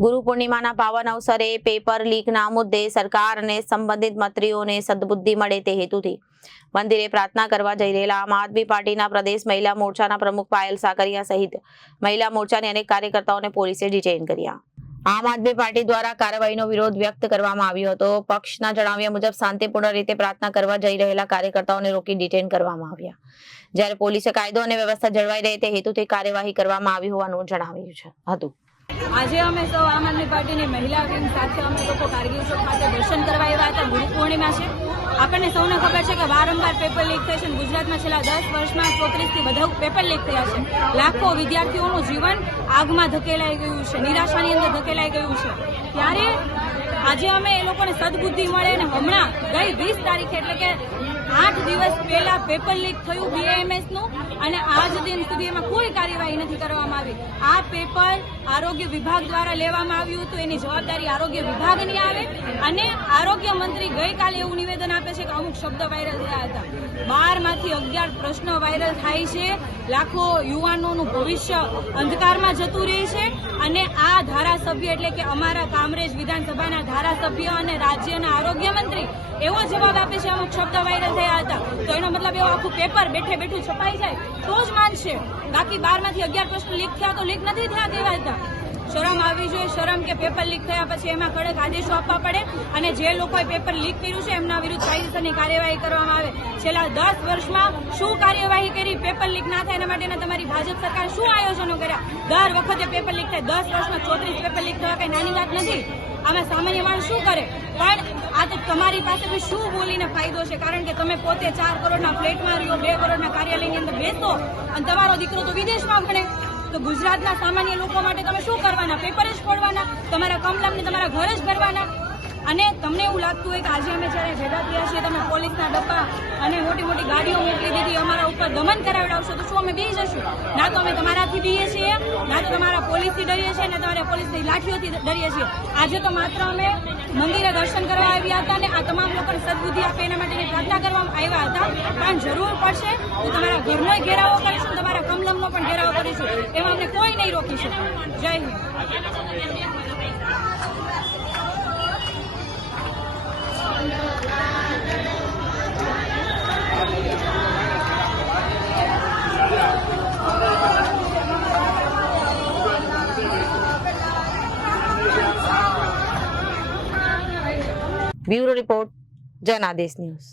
ગુરુ પૂર્ણિમાના પાવન અવસરે પેપર લીકના મુદ્દે સરકાર અને સંબંધિત મંત્રીઓને સદબુદ્ધિ મળે તે હેતુથી મંદિરે પ્રાર્થના કરવા જઈ રહેલા આમ આદમી પાર્ટીના પ્રદેશ મહિલા મોરચાના પ્રમુખ પાયલ સાકરિયા સહિત મહિલા મોરચાની અનેક કાર્યકર્તાઓને પોલીસે ડિટેઇન કર્યા। આમ આદમી પાર્ટી દ્વારા કાર્યવાહીનો વિરોધ વ્યક્ત કરવામાં આવ્યો હતો। પક્ષના જણાવ્યા મુજબ શાંતિપૂર્ણ રીતે પ્રાર્થના કરવા જઈ રહેલા કાર્યકર્તાઓને રોકી ડિટેઇન કરવામાં આવ્યા, જ્યારે પોલીસે કાયદો અને વ્યવસ્થા જળવાઈ રહે તે હેતુથી કાર્યવાહી કરવામાં આવી હોવાનું જણાવ્યું હતું। આજે અમે સૌ આમ આદમી પાર્ટીની મહિલા વિંગ સાથે અમે લોકો કારગિલ ચોક ખાતે દર્શન કરવા આવ્યા હતા। ગુરુ પૂર્ણિમા છે। આપણને સૌને ખબર છે કે વારંવાર પેપર લીક થાય છે। ગુજરાતમાં છેલ્લા 10 વર્ષમાં 34થી વધુ પેપર લીક થયા છે। લાખો વિદ્યાર્થીઓનું જીવન આગમાં ધકેલાઈ ગયું છે, નિરાશાની અંદર ધકેલાઈ ગયું છે। ત્યારે આજે અમે એ લોકોને સદબુદ્ધિ મળે અને હમણાં ગઈ 20 તારીખે એટલે કે 8 દિવસ પહેલા પેપર લીક થયું BAMS નું અને આજ દિન સુધી એમાં કોઈ કાર્યવાહી નથી કરવામાં આવી। આ પેપર આરોગ્ય વિભાગ દ્વારા લેવામાં આવ્યું હતું, એની જવાબદારી આરોગ્ય વિભાગની આવે અને આરોગ્ય મંત્રી ગઈકાલે એવું નિવેદન આપે છે કે અમુક શબ્દ વાયરલ થયા હતા। 12માંથી 11 પ્રશ્નો વાયરલ થાય છે। લાખો યુવાનોનું ભવિષ્ય અંધકારમાં જતું રહે છે અને આ ધારાસભ્ય એટલે કે અમારા કામરેજ વિધાનસભાના ધારાસભ્ય અને રાજ્યના આરોગ્ય મંત્રી એવો જવાબ આપે છે અમુક શબ્દ વાયરલ થયા હતા, તો એનો મતલબ એવો આખું પેપર બેઠે બેઠું છપાઈ જાય તો જ માનશે। બાકી 12માંથી 11 પ્રશ્નો લીક થયા તો લીક નથી થયા કહેવાતા। શરમ આવવી જોઈએ, શરમ કે પેપર લીક થયા પછી એમાં કડક આદેશો આપવા પડે અને જે લોકોએ પેપર લીક કર્યું છે એમના વિરુદ્ધ કાયદેસરની કાર્યવાહી કરવામાં આવે। છેલ્લા 10 વર્ષમાં શું કાર્યવાહી કરી પેપર લીક ના થાય એના માટેના તમારી ભાજપ સરકારે શું આયોજનો કર્યા? દર વખતે પેપર લીક થાય, 10 વર્ષમાં 34 પેપર લીક થવા કઈ નાની વાત નથી। આમાં સામાન્ય માણસ શું કરે? પણ આ તો તમારી પાસે બી શું બોલીને ફાયદો છે? કારણ કે તમે પોતે 4 કરોડના ફ્લેટમાં રહ્યો, 2 કરોડના કાર્યાલયની અંદર બેસો અને તમારો દીકરો તો વિદેશમાં ભણે, તો ગુજરાતના સામાન્ય લોકો માટે તમે શું કરવાના? પેપર જ ફોડવાના, તમારા કમલમને તમારા ઘર જ ભરવાના। અને તમને એવું લાગતું હોય કે આજે અમે જ્યારે ભેગા થયા છીએ તમે પોલીસના ડબ્બા અને મોટી મોટી ગાડીઓ મોકલી દીધી, અમારા ઉપર દમન કરાવડાવશો, તો શું અમે બી જશું? ના તો અમે તમારાથી બીએ છીએ, ના તો તમારા પોલીસથી ડરીએ છીએ, ના તમારા પોલીસની લાઠીઓથી ડરીએ છીએ। આજે તો માત્ર અમે મંદિરે દર્શન કરવા આવ્યા હતા અને આ તમામ લોકોને સદબુદ્ધિ આપે એના માટેની પ્રાર્થના કરવામાં આવ્યા હતા, પણ જરૂર પડશે તો તમારા ઘરનો ઘેરાવો કરીશું, તમારા કમલમનો પણ ઘેરાવો કરીશું, એમાં અમને કોઈ નહીં રોકી શકે। જય હિન્દ। ब्यूरो रिपोर्ट जनादेश न्यूज।